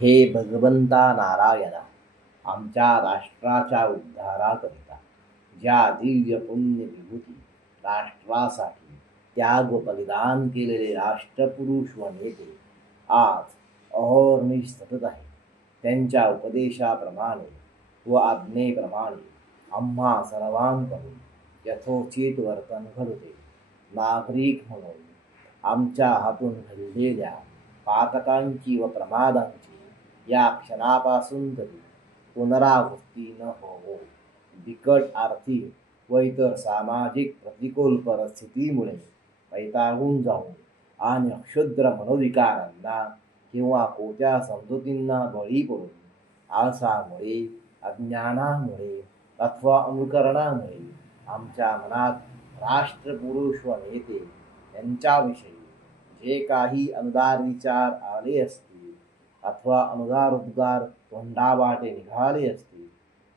हे भगवंता नारायणा, आमच्या राष्ट्राच्या उद्धाराकरिता ज्या दिव्य पुण्य विभूती राष्ट्रासाठी त्याग व बलिदान केलेले राष्ट्रपुरुष व नेते आज अहोर्निश सतत आहेत, त्यांच्या उपदेशाप्रमाणे व आज्ञेप्रमाणे आम्हा सर्वांकडून यथोचित वर्तन घडते. नागरिक म्हणून आमच्या हातून घडलेल्या पातकांची व प्रमादांची या क्षणापासून तरी पुनरावृत्ती न होवो. बिकट आर्थिक व इतर सामाजिक प्रतिकूल परिस्थितीमुळे वैतागून जाऊन आणि क्षुद्र मनोविकारांना किंवा खोट्या समजुतींना बळी पडून आळसामुळे, अज्ञानामुळे अथवा अनुकरणामुळे आमच्या मनात राष्ट्रपुरुष व नेते यांच्याविषयी जे काही अनुदार विचार आले असतील अथवा अनुदार उद्गार तोंडावाटे निघाले असतील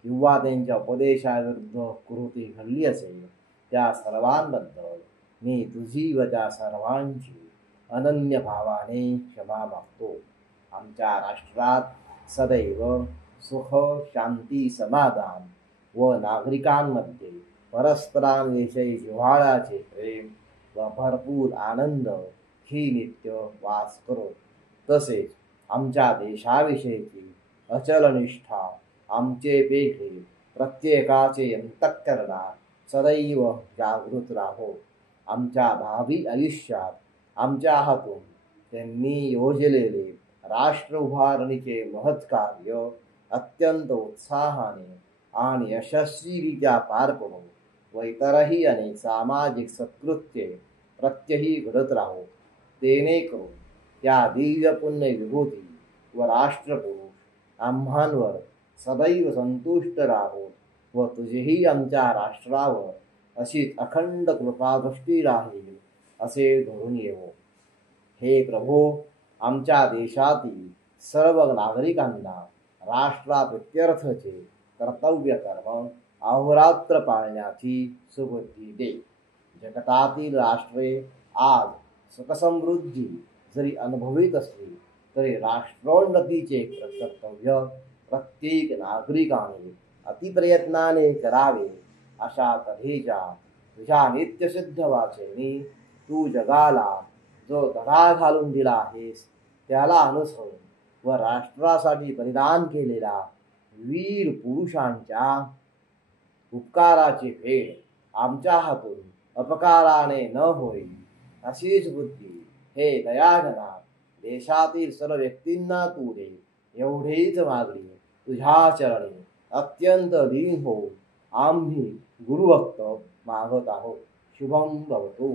किंवा त्यांच्या उपदेशाविरुद्ध कृती घडली असेल, त्या सर्वांबद्दल मी तुझी व त्या सर्वांची अनन्य भावाने क्षमा मागतो. आमच्या राष्ट्रात सदैव सुख, शांती, समाधान व नागरिकांमध्ये परस्परांविषयी जिव्हाळ्याचे प्रेम व भरपूर आनंद ही नित्य वास करो. तसेच आमच्या देशाविषयीची अचल निष्ठा आमचे पेठे प्रत्येकाचे अंतःकरणात सदैव जागृत राहो. आमच्या भावी आयुष्यात आमच्या हातून त्यांनी योजलेले राष्ट्र उभारणीचे महत् कार्य अत्यंत उत्साहाने आणि यशस्वीरित्या पार पडो व इतरही अनेक सामाजिक सत्कृत्ये प्रत्यही घडत राहो. जेणेकरून त्या दिव्य पुण्य विभूती व राष्ट्रपुरुष आम्हांवर सदैव संतुष्ट राहो व तुझेही आमच्या राष्ट्रावर अशीच अखंड कृपादृष्टी राहील असे घडून येवो. हे प्रभो, आमच्या देशातील सर्व नागरिकांना राष्ट्राप्रित्यर्थचे कर्तव्य कर्म अहोरात्र पाळण्याची सुबुद्धी दे. जगतातील राष्ट्रे आज सुखसमृद्धी जरी अनुभवित असली तरी राष्ट्रोन्नतीचे कर्तव्य प्रत्येक नागरिकाने अतिप्रयत्नाने करावे. अशा तऱ्हेच्या तुझ्या नित्यसिद्ध वाचेने तू जगाला जो धडा घालून दिला आहेस त्याला अनुसरून व राष्ट्रासाठी बलिदान केलेल्या वीर पुरुषांच्या उपकाराची फेड आमच्या हातून अपकाराने न होईल अशीच बुद्धी हे दयाघना देशातील सर्व व्यक्तींना तू दे. एवढीच मागणी तुझ्या चरणी अत्यंत लीन होऊन आम्ही गुरुभक्त मागत आहोत. शुभम भवतु.